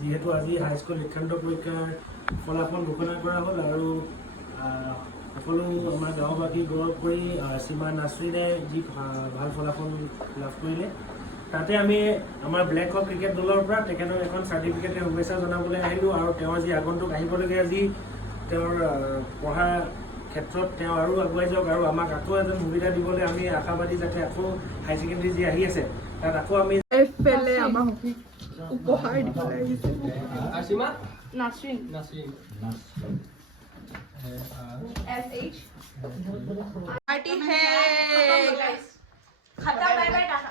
যিহেতু আজি হাইস্কুল শিক্ষান্ত পৰীক্ষাৰ ফলাফল ঘোষণা কৰা হ'ল আৰু সকলো আমাৰ গাঁওবাসী গৌৰৱ কৰি সীমা নাছৰিনে যি ভাল ফলাফল লাভ কৰিলে তাতে আমি আমাৰ ব্লেক হক ক্ৰিকেট দলৰ পৰা তেখেতক এখন চাৰ্টিফিকেট শুভেচ্ছা জনাবলৈ আহিলোঁ আৰু তেওঁৰ যি আগন্তুক আহিবলগীয়া যি তেওঁৰ পঢ়াৰ ক্ষেত্ৰত তেওঁ আৰু আগুৱাই যাওক আৰু আমাক আকৌ এজন সুবিধা দিবলৈ আমি আশাবাদী যাতে আকৌ হাই ছেকেণ্ডেৰী যি আহি আছে তাত আকৌ আমি উপহাৰ দিবলৈ আহিছে আশিমা নাছৰিন SH পাৰ্টি হে খাতা বাই বাই টাটা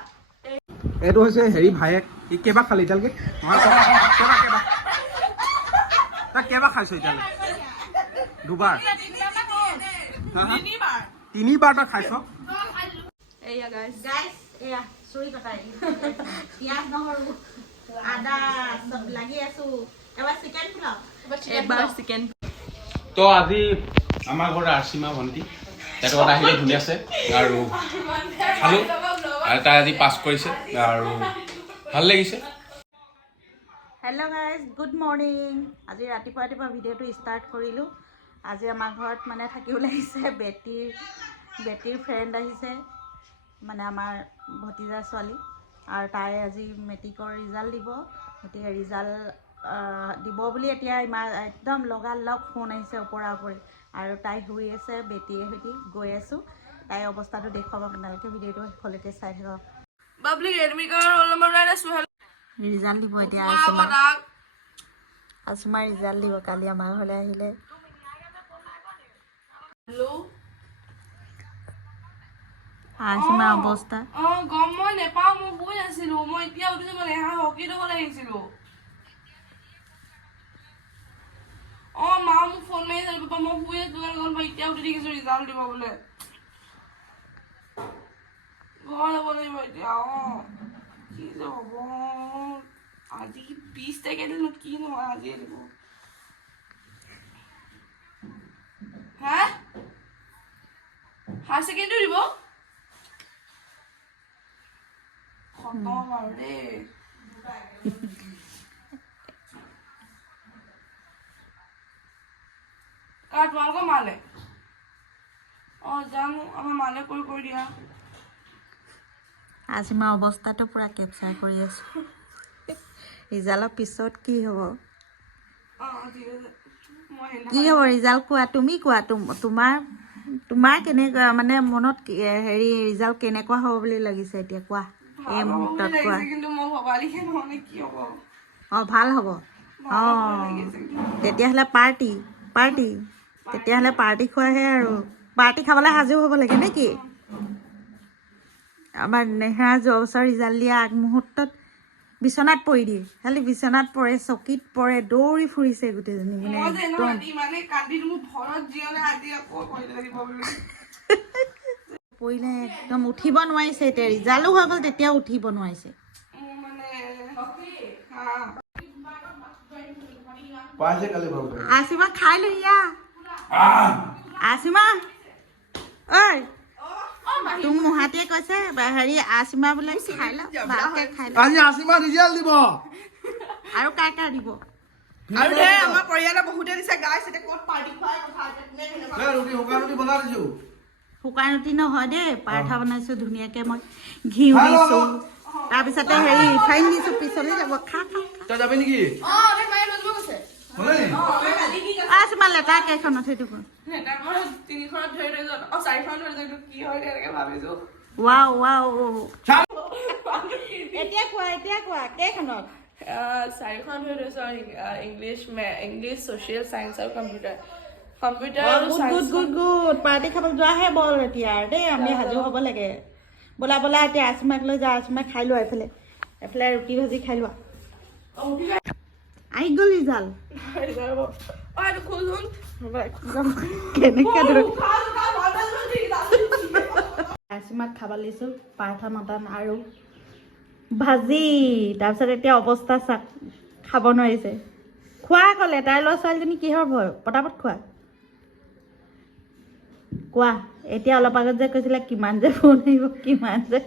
এইটো হৈছে হেৰি ভায়েক ই কেইবা খালি এতিয়ালৈকে কেইবা খাইছ এতিয়ালৈকে দুবাৰ তিনিবাৰ তই খাইছ এয়া গাইছ এয়া চুৰি কটাই পিঁয়াজ নহৰু আদা চব লাগি আছো এবাৰ চিকেন পোলাও এবাৰ চিকেন তো আজি আমাৰ ঘৰত আৰ্চিমা ভণ্টি তেখেত আহিলে ধুনীয়াছে আৰু খালোঁ আৰু তাই আজি পাছ কৰিছে আৰু ভাল লাগিছে। হেল্ল' গাইজ গুড মৰ্ণিং আজি ৰাতিপুৱা ভিডিঅ'টো ষ্টাৰ্ট কৰিলোঁ। আজি আমাৰ ঘৰত মানে থাকিবলৈ আহিছে বেটীৰ ফ্ৰেণ্ড আহিছে মানে আমাৰ ভতিজাৰ ছোৱালী আৰু তাই আজি মেট্ৰিকৰ ৰিজাল্ট দিব গতিকে ৰিজাল্ট দিব বুলি এতিয়া ইমান একদম লগালগ ফোন আহিছে ওপৰা ওপৰি আৰু তাই শুই আছে বেটীয়ে সৈতে গৈ আছোঁ তাইৰ অৱস্থাটো দেখুৱাব আপোনালোকে ভিডিঅ'টো শেষলৈকে চাই থাকক। ৰিজাল্ট দিব এতিয়া আচুমাৰ ৰিজাল্ট দিব কালি আমাৰ ঘৰলৈ আহিলে আচুমাৰ অৱস্থা গম মই নেপাওঁ মই শুই আছিলো মই এতিয়া উঠিছো মানে হকী দোকান আহিছিলো মা মোক ফোন মাৰি আছিল পাপা মই শুই আছিলো গম পাই এতিয়া উঠি দেখিছো ৰিজাল্ট দিব বোলে ঘৰ যাব লাগিব এতিয়া কি যে হ'ব আজি 20 তাৰিখে দিলো কি নহয় আজি দিব হা হাই ছেকেণ্ডেৰী দিব খতম আৰু দেই কাৰ তোমালোকৰ মালে জানো আমাৰ মালে কৰি দিয়া আচিমাৰ অৱস্থাটো পুৰা কেপচাৰ কৰি আছোঁ ৰিজাল্টৰ পিছত কি হ'ব কি হ'ব ৰিজাল্ট কোৱা তুমি কোৱা তোমাৰ কেনেকুৱা মানে মনত হেৰি ৰিজাল্ট কেনেকুৱা হ'ব বুলি লাগিছে এতিয়া কোৱা এই মুহূৰ্তত কোৱা ভাল হ'ব তেতিয়াহ'লে তেতিয়াহ'লে পাৰ্টি খোৱাহে আৰু পাৰ্টি খাবলৈ সাজু হ'ব লাগে নেকি আমাৰ নেহা যোৱা বছৰ ৰিজাল্ট দিয়া আগমুহূৰ্তত বিচনাত পৰি দিয়ে খালি বিচনাত পৰে চকীত পৰে দৌৰি ফুৰিছে গোটেইজনী পৰিলে একদম উঠিব নোৱাৰিছে এতিয়া ৰিজাল্টো হৈ গ'ল তেতিয়াও উঠিব নোৱাৰিছে আচিমা খাই লৈ আচিমা ঐ তোক মহাতীয়ে কৈছে হেৰি আচিমা বোলে খাই ল ভালকে খাই ল আজি আচিমা ৰিজাল্ট দিব আৰু কাৰ দিব আৰু দে আমাৰ পৰিয়ালৰ বহুতে দিছে গাইছ এতিয়া ক'ত পাৰ্টি খোৱাৰ কথা শুকান ৰুটি বনাই দিছো শুকান ৰুটি নহয় দেই পাৰঠা বনাইছো ধুনীয়াকে মই ঘিউ দিছো তাৰপিছতে হেৰি ৰিফাইন দিছো পিছলৈ যাব খা তই যাবি নেকি আচিমা লেটাৰ কেইখনত সেইটো ৱাও এতিয়া কোৱা কেইখনত 4খন হৈ থৈছো ইংলিছ ছ'চিয়েল চায়েন্স আৰু কম্পিউটাৰ গুড পাৰ্টি খাব যোৱাহে বল এতিয়া দেই আমি সাজু হ'ব লাগে বলা এতিয়া আচিমাক লৈ যা আচিমাক খাই লোৱা এফালে ৰুটি ভাজি খাই লোৱা আহি গ'ল ৰিজাল্ট আচিমাক খাব লৈছো পাৰঠা মটন আৰু ভাজি তাৰপিছত এতিয়া অৱস্থা চাক খাব নোৱাৰিছে খোৱা ক'লে তাইৰ ল'ৰা ছোৱালীজনী কিহৰ ভয় পটাপট কোৱা এতিয়া অলপ আগত যে কৈছিলে কিমান যে ফোন আহিব কিমান যে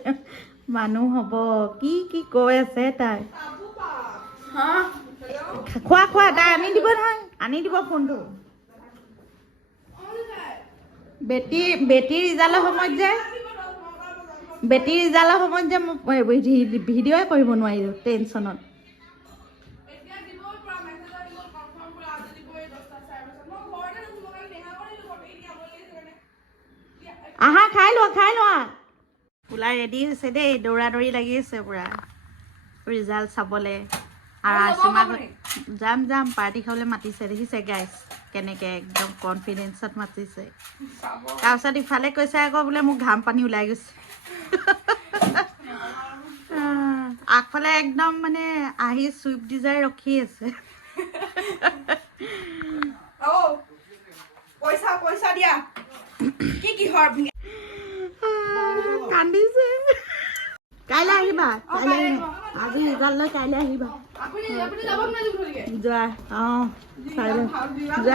মানুহ হ'ব কি কৈ আছে তাই খোৱা খোৱা তাই আনি দিব নহয় আনি দিব ফোনটো বেটিৰ ৰিজাল্টৰ সময়ত যে মোক ভিডিঅ'ই কৰিব নোৱাৰিলোঁ টেনশ্যনত আহা খাই লোৱা পুৰা ৰেডি হৈছে দেই দৌৰা দৌৰি লাগি আছে পুৰা ৰিজাল্ট চাবলৈ আৰু আছিমাক যাম পাৰ্টি খাবলৈ মাতিছে দেখিছে গাইছ কেনেকৈ একদম কনফিডেঞ্চত মাতিছে তাৰপিছত ইফালে কৈছে আকৌ বোলে মোক ঘাম পানী ওলাই গৈছে আগফালে একদম মানে আহি চুইফ্ট ডিজায়াৰ ৰখি আছে পইচা দিয়া কি কিহৰ কান্দিছে কাইলৈ আহিবা আজি ৰিজাল্ট লৈ কাইলৈ আহিবা যোৱা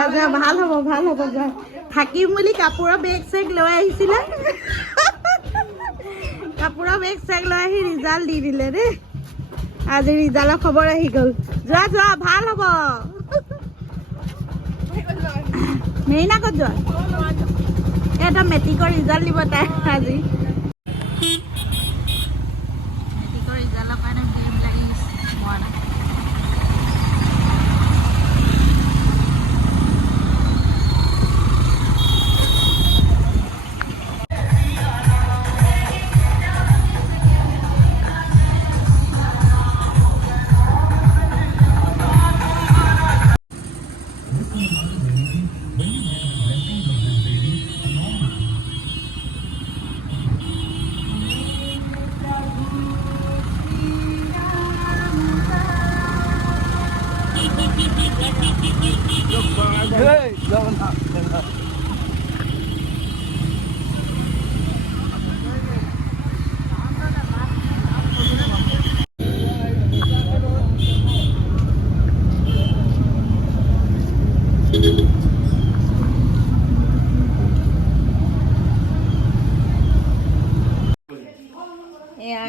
যোৱা ভাল হ'ব যোৱা থাকিম বুলি কাপোৰৰ বেগ চেগ লৈ আহিছিলে কাপোৰৰ বেগ চেগ লৈ আহি ৰিজাল্ট দি দিলে দেই আজি ৰিজাল্টৰ খবৰ আহি গ'ল যোৱা ভাল হ'ব মেৰিনা ক'ত যোৱা এটা মেট্ৰিকৰ ৰিজাল্ট দিব তাই আজি মেট্ৰিকৰ ৰিজাল্টৰ কাৰণে গেম লাগি হোৱা নাই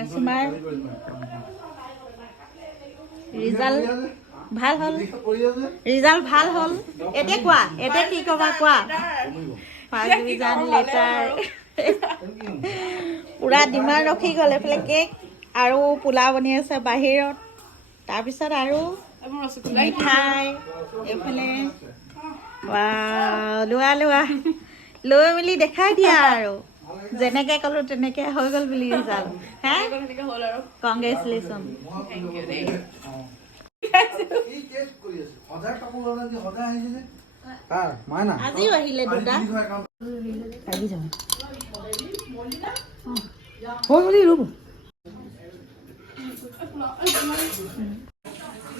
আছিমাৰ ৰিজাল্ট ভাল হ'ল এতিয়া কোৱা এতিয়া কি ক'বা কোৱা ফাৰ্ষ্ট ডিভিজন লেটাৰ পুৰা ডিমাণ্ড ৰখি গ'ল এইফালে কেক আৰু পোলাও বনি আছে বাহিৰত তাৰপিছত আৰু মিঠাই এইফালে লোৱা লৈ মেলি দেখাই দিয়া আৰু যেনেকৈ ক'লোঁ তেনেকৈ হৈ গ'ল বুলি ৰিজাল্ট হে কংগ্ৰেচুলেশ্যন আজিও আহিলে দুটা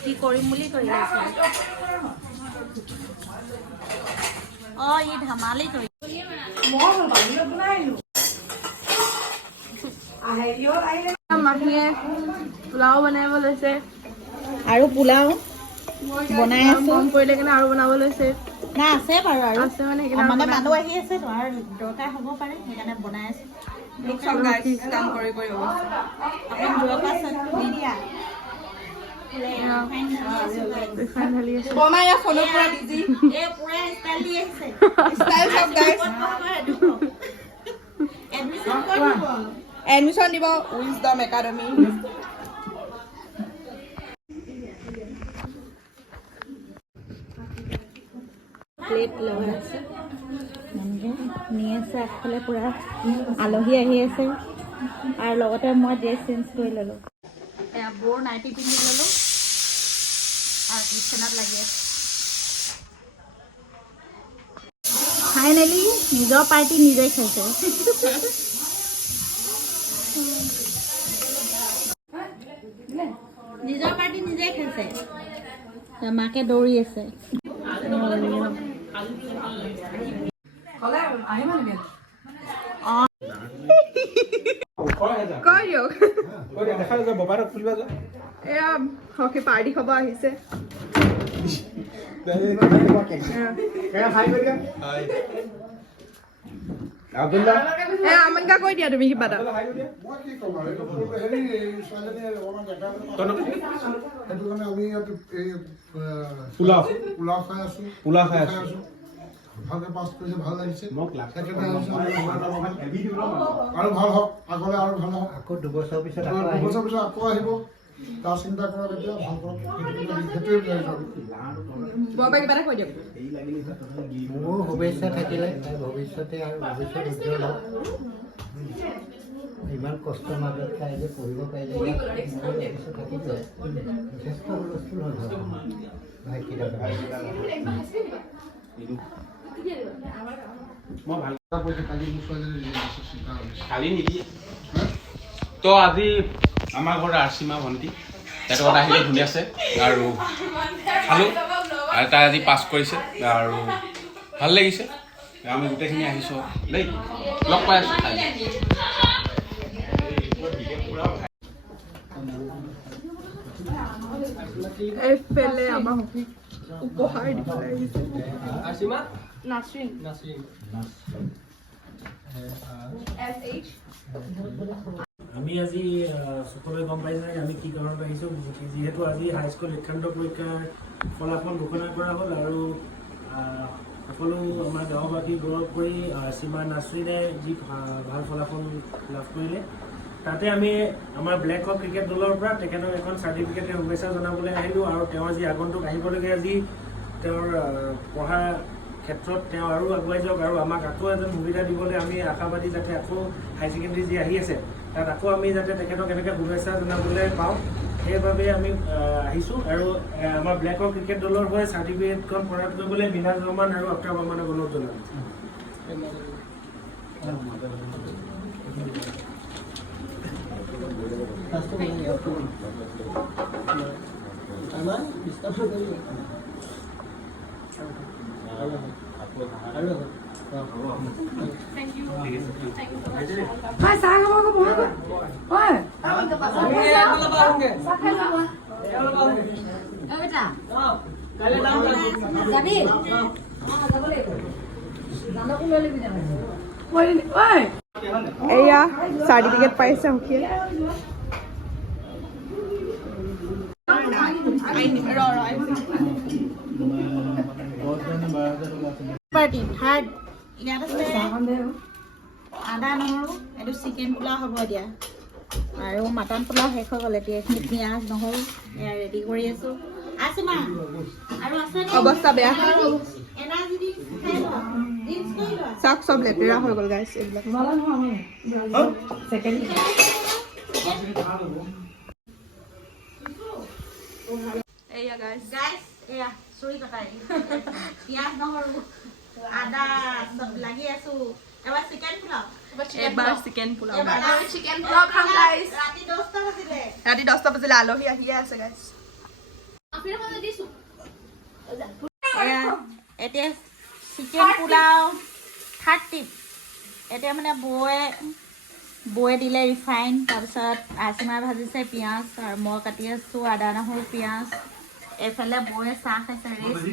কি কৰিম বুলি কৰি আছে ই ধেমালি কৰি মাহীয়ে পোলাও বনাব লৈছে আৰু পোলাও বনাই আছো কম পৰিলে কিনে আৰু বনাব লৈছে না আছে বাৰু আৰু আছে মানে মানে মানুহ আহি আছে তোমাৰ দৰকাৰ হ'ব পাৰে সেইকাৰণে বনাই আছো কাম কৰি আপুনি যোৱাৰ পাছত দি দিয়া এডমিশ্যন দিব উইজডম একাডেমি প্লেট লগাই আছে মানুহে নি আছে আগফালে পূৰা আলহী আহি আছে আৰু লগতে মই ড্ৰেছ চেঞ্জ কৰি ল'লোঁ বৰ নাইটি পিন্ধি ল'লোঁ আৰু কিটচেনত লাগি আছে ফাইনেলি নিজৰ পাৰ্টি নিজে খাইছে নিজৰ পাৰ্টি নিজে খাইছে মাকে দৌৰি আছে এয়া হকী পাৰ্টি খাব আহিছে আমনকা কৈ দিয়া তুমি কিবা এটা মই কি ক'ম আৰু এইটো হেৰি ছোৱালীজনী অকণমান দেখা সেইটো কাৰণে আমি ইয়াত এই পোলাও খাই আছোঁ ভালকে পাছ কৰিছে ভাল লাগিছে আৰু ভাল হওক আগলৈ আৰু ভাল হওক আকৌ 2 বছৰ পিছত আকৌ আহিব তাৰ চিন্তা কৰা এতিয়া ভাল কৰক সেইটোৱে কিবা এটা কৈ দিয়ক মোৰ শুভেচ্ছা থাকিলে ভৱিষ্যতে আৰু ভৱিষ্যত উজ্জ্বল হওক ইমান কষ্টৰ মাজত খাই যে পঢ়িব পাৰিলে থাকিব যথেষ্ট হুলস্থুল হ'ল ভাইটিৰ খালি নিদিয়ে তো আজি আমাৰ ঘৰত আৰ্চিমা ভণ্টি তেখেতৰ ঘৰত আহিলে ধুনীয়াছে আৰু খালোঁ আৰু তাই আজি পাছ কৰিছে আৰু ভাল লাগিছে আমি গোটেইখিনি আহিছোঁ দেই লগ পাই আছোঁ এইফালে আমাৰ উপহাৰ দিবলৈ আহিছে Ashima? নাচৰিন Nasreen. আমি আজি সকলোৱে গম পাইছে যে আমি কি কাৰণত আহিছোঁ যিহেতু আজি হাইস্কুল শিক্ষান্ত পৰীক্ষাৰ ফলাফল ঘোষণা কৰা হ'ল আৰু সকলো আমাৰ গাঁওবাসী গৌৰৱ কৰি সীমা নাছৰিনে যি ভাল ফলাফল লাভ কৰিলে তাতে আমি আমাৰ ব্লেক হক ক্ৰিকেট দলৰ পৰা তেখেতক এখন চাৰ্টিফিকেটে শুভেচ্ছা জনাবলৈ আহিলোঁ আৰু তেওঁৰ যি আগন্তুক আহিবলগীয়া যি তেওঁৰ পঢ়াৰ ক্ষেত্ৰত তেওঁ আৰু আগুৱাই যাওক আৰু আমাক আকৌ এজন সুবিধা দিবলৈ আমি আশাবাদী যাতে আকৌ হায়াৰ ছেকেণ্ডেৰী যি আহি আছে তাত আকৌ আমি যাতে তেখেতক এনেকৈ শুভেচ্ছা জনাবলৈ পাওঁ সেইবাবে আমি আহিছোঁ আৰু আমাৰ ব্লেক হক ক্ৰিকেট দলৰ হৈ চাৰ্টিফিকেটখন প্ৰদান কৰিবলৈ মিনাজ ৰহমান আৰু আফতাব ৰহমানক অনুৰোধ জনাইছোঁ Hai, sao không có bố? Ôi. এয়া চাৰ্টিফিকেট পাইছে সখীয়ে পাৰ্টি থাৰ্ড ইয়াত আছে আদা নহৰু এইটো চিকেন পোলাও হ'ব এতিয়া আৰু মাটন পোলাও শেষ হৈ গ'ল এতিয়া এইখিনি পিঁয়াজ নহৰু এয়া ৰেডি কৰি আছোঁ আছে মা আৰু আছে অৱস্থা বেয়া এটা যদি খাই লোৱা ড্ৰিংকছ কৰি লোৱা চাওক চব লেতেৰা হৈ গ'ল গাইছ এইবিলাক এয়া গাইছ গাইছ এয়া চুৰি কটাই পিঁয়াজ নহৰু আদা চব লাগি আছোঁ এবাৰ চিকেন পোলাও এবাৰ চিকেন পোলাও চিকেন পোলাও খাম গাইছ ৰাতি 10টা বাজিলে ৰাতি 10টা বজিলে আলহী আহিয়ে আছে গাইছ এতিয়া চিকেন পোলাও 30 এতিয়া মানে বৌয়ে দিলে ৰিফাইন তাৰপিছত আচিমাই ভাজিছে পিঁয়াজ আৰু মই কাটি আছোঁ আদা নহৰু পিঁয়াজ এইফালে বৌয়ে চাহ খাইছে ৰেষ্ট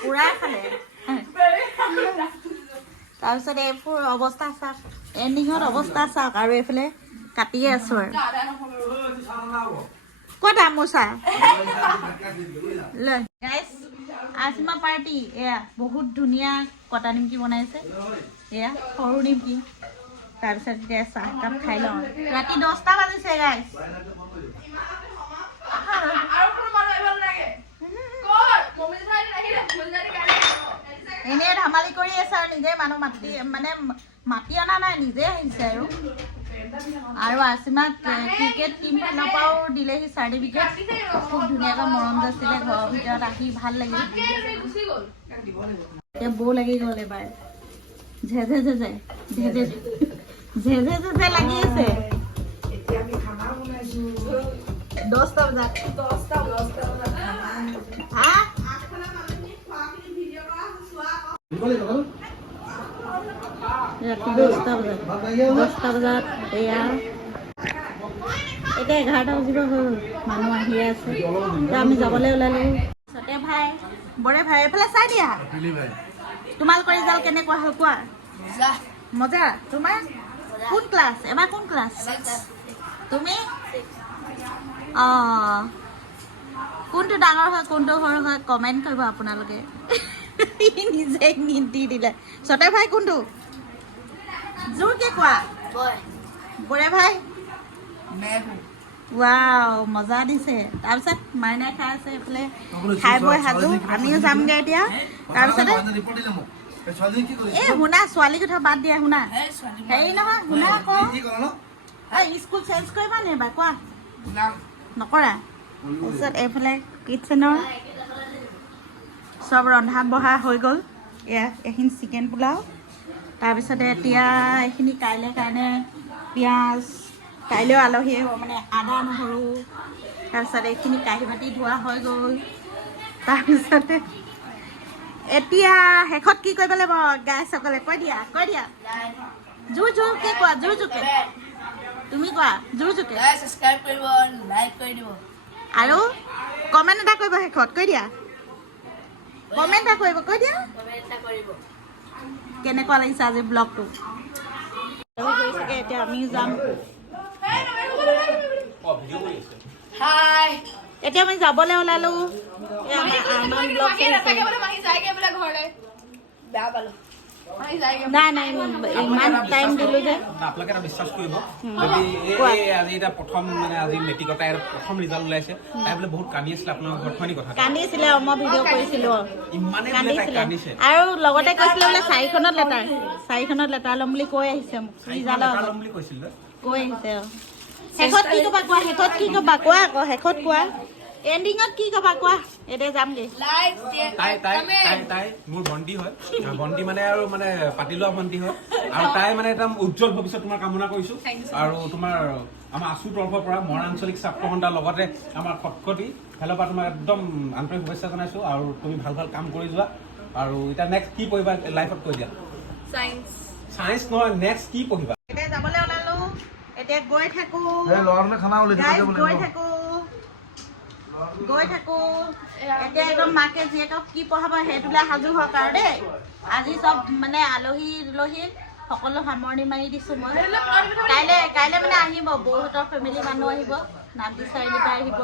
পূৰাই খালে তাৰপিছত এইবোৰ অৱস্থা চাওক এণ্ডিঙত অৱস্থা চাওক আৰু এইফালে কাটিয়ে আছোঁ আৰু ক'ত আমোচা লৈ গাইছ আচিমা পাৰ্টি এয়া বহুত ধুনীয়া কটা নিমকি বনাইছে এয়া সৰু নিমকি তাৰপিছত এতিয়া চাহকাপ খাই লওঁ ৰাতি 10টা বাজিছে গাইছ এনেই ধেমালি কৰি আছে আৰু নিজে মানুহ মাতি অনা নাই নিজে আহিছে আৰু আচিমাক ক্ৰিকেট টিম ফালৰ পৰাও দিলেহি চাৰ্টিফিকেট খুব ধুনীয়াকৈ মৰম যাছিলে ঘৰৰ ভিতৰত আহি ভাল লাগিল এতিয়া বৌ লাগি গ'ল এবাৰ ঝেঝে লাগি আছে 10টা বজাত ৰাতি 10টা বজাত এয়া এতিয়া 11টা বাজিব হ'ল মানুহ আহিয়ে আছে এতিয়া আমি যাবলৈ ওলালোঁ সতে ভাই বৰে ভাই এইফালে চাই দিয়া তোমালোকৰ ৰিজাল্ট কেনেকুৱা হ'ল কোৱা মজা তোমাৰ কোন ক্লাছ এবাৰ কোন ক্লাছ তুমি কোনটো ডাঙৰ হয় কোনটো সৰু হয় কমেণ্ট কৰিব আপোনালোকে নিজে দি দিলে ছতে ভাই কোনটো জোৰকে কোৱা বৰে ভাই ৱাও মজা দিছে তাৰপিছত মাইনাই খাই আছে এইফালে খাই বৈ সাজু আমিও যামগৈ এতিয়া তাৰপিছতে এই শুনা ছোৱালীৰ কথা বাদ দিয়া শুনা হেৰি নহয় শুনা আকৌ স্কুল চেঞ্জ কৰিবা নে বা কোৱা নকৰা তাৰপিছত এইফালে কিটচেনৰ চব ৰন্ধা বঢ়া হৈ গ'ল এয়া এইখিনি চিকেন পোলাও তাৰপিছতে এতিয়া এইখিনি কাইলৈ কাৰণে পিঁয়াজ কাইলৈও আলহী আহিব মানে আদা নহৰু তাৰপিছত এইখিনি কাঁহী বাতি ধোৱা হৈ গ'ল তাৰপিছতে এতিয়া শেষত কি কৰিব লাগিব গাইসকলে কৈ দিয়া জোৰকে কোৱা জোৰকে তুমি কোৱা জোৰকে ছাবস্ক্ৰাইব কৰিব লাইক কৰি দিব আৰু কমেণ্ট এটা কৰিব শেষত কৈ দিয়া কমেণ্ট এটা কৰিব কৈ দিয়া কেনেকুৱা লাগিছে আজি ব্লগটো এতিয়া আমি যাম এতিয়া আমি যাবলৈ ওলালো নাই নাই ইমান টাইম দিলো যে আপোনালোকে এটা বিশ্বাস কৰিব যদি আজি এটা প্ৰথম মানে আজি মেট্ৰিকৰ তাইৰ প্ৰথম ৰিজাল্ট ওলাইছে তাই বোলে বহুত কান্দি আছিলে আপোনাৰ ঘৰত হয় নি কথা কান্দিছিলে মই ভিডিঅ' কৰিছিলো ইমানে কান্দিছে আৰু লগতে কৈছিলে বোলে 4খনত লেটাৰ ল'ম বুলি কৈ আহিছে মোক ৰিজাল্ট ল'ম বুলি কৈছিল কৈ আহিছে শেষত কি ক'বা কোৱা আকৌ শেষত কোৱা এণ্ডিঙত কি ক'বা কোৱা এতিয়া যামগৈ তাই মোৰ ভণ্টি হয় ভণ্টি মানে আৰু মানে পাতি লোৱা ভণ্টি হয় আৰু তাই মানে একদম উজ্জ্বল ভৱিষ্যত তোমাৰ কামনা কৰিছো আৰু তোমাৰ আমাৰ আছুৰ তৰফৰ পৰা মৰা আঞ্চলিক ছাত্ৰ সন্থাৰ লগতে আমাৰ খটখটি ফালৰ পৰা তোমাক একদম আন্তৰিক শুভেচ্ছা জনাইছো আৰু তুমি ভাল কাম কৰি যোৱা আৰু এতিয়া নেক্সট কি পঢ়িবা লাইফত কৈ দিয়া চায়েন্স নহয় নেক্সট কি পঢ়িবা এতিয়া যাবলৈ ওলালো এতিয়া গৈ থাকো এতিয়া একদম মাকে জীয়েকক কি পঢ়াব সেইটোলৈ সাজু হওক আৰু দেই আজি চব মানে আলহী দুলহী সকলো সামৰণি মাৰি দিছোঁ মই কাইলৈ মানে আহিব বৌহঁতৰ ফেমিলি মানুহ আহিব নামটি চাৰিআলিৰ পৰা আহিব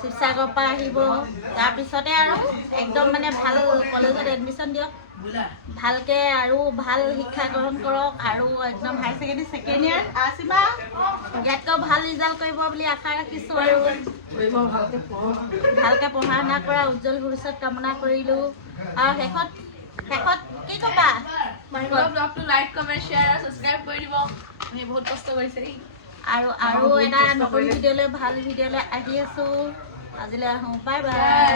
শিৱসাগৰৰ পৰা আহিব তাৰপিছতে আৰু একদম মানে ভাল কলেজত এডমিশ্যন দিয়ক ভালকৈ আৰু ভাল শিক্ষা গ্ৰহণ কৰক আৰু একদম হায়াৰ ছেকেণ্ডেৰী ছেকেণ্ড ইয়াৰ আছিবা ইয়াতকৈ ভাল ৰিজাল্ট কৰিব বুলি আশা ৰাখিছোঁ আৰু ভালকৈ পঢ়া শুনা কৰা উজ্জ্বল ভৱিষ্যত কামনা কৰিলোঁ আৰু শেষত কি ক'বা লাইক কমেণ্ট শ্বেয়াৰ আৰু ছাবস্ক্ৰাইব কৰি দিব আমি বহুত কষ্ট কৰিছে আৰু এটা নতুন ভিডিঅ'লৈ ভাল ভিডিঅ'লৈ আহি আছোঁ আজিলৈ আহোঁ বাই বাই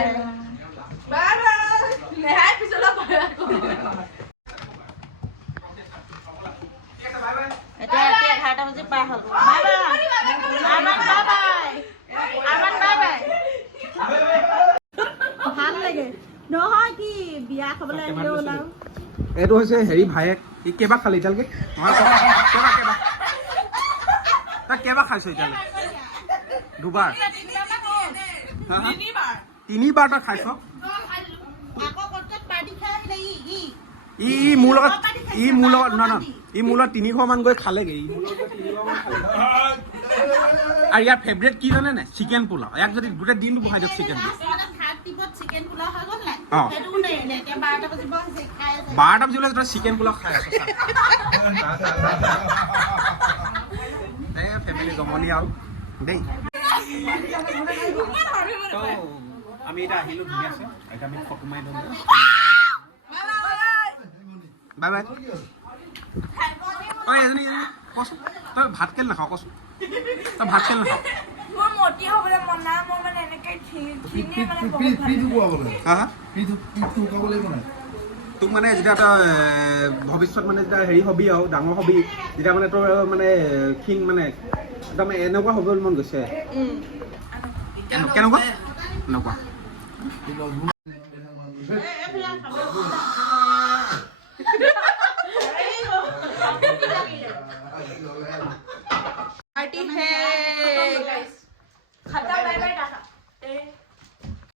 এতিয়া 11টা বাজি পাৰ হ'ল ভাল লাগে নহয় কি বিয়া খাবলৈ আহিলে ওলাও এইটো হৈছে হেৰি ভায়েক ই কেইবা খালি এতিয়ালৈকে তাক কেইবা খাইছ এতিয়ালৈকে দুবাৰ তিনিবাৰ তই খাইছ ই মোৰ লগত নহয় ই মোৰ লগত 300 মান গৈ খালেগে আৰু ইয়াৰ ফেভৰেট কি জানে নে চিকেন পোলাও ইয়াক যদি গোটেই দিনটো বহাই দিয়ক চিকেন অঁ 12টা বাজিবলৈ তই চিকেন পোলাও খাই আছ ফেমিলি জমনি আৰু দেই আমি এতিয়া আহিলোঁ ধুনীয়াছে এতিয়া আমি ফটো মাৰি দিওঁ বাই বাই এজনী কচোন তই ভাত কেলে নাখাৱ কচোন তই ভাত কেলে নাখাৱ মোৰ মতি হ'বলৈ মন নাই মই মানে এনেকৈ তোক মানে যেতিয়া তই ভৱিষ্যত মানে যেতিয়া হেৰি হবি আৰু ডাঙৰ হবি যেতিয়া মানে তোৰ মানে ক্ষীণ মানে একদম এনেকুৱা হ'বলৈ মন গৈছে কেনেকুৱা এনেকুৱা पार्टी है खत्म बाय बाय टाटा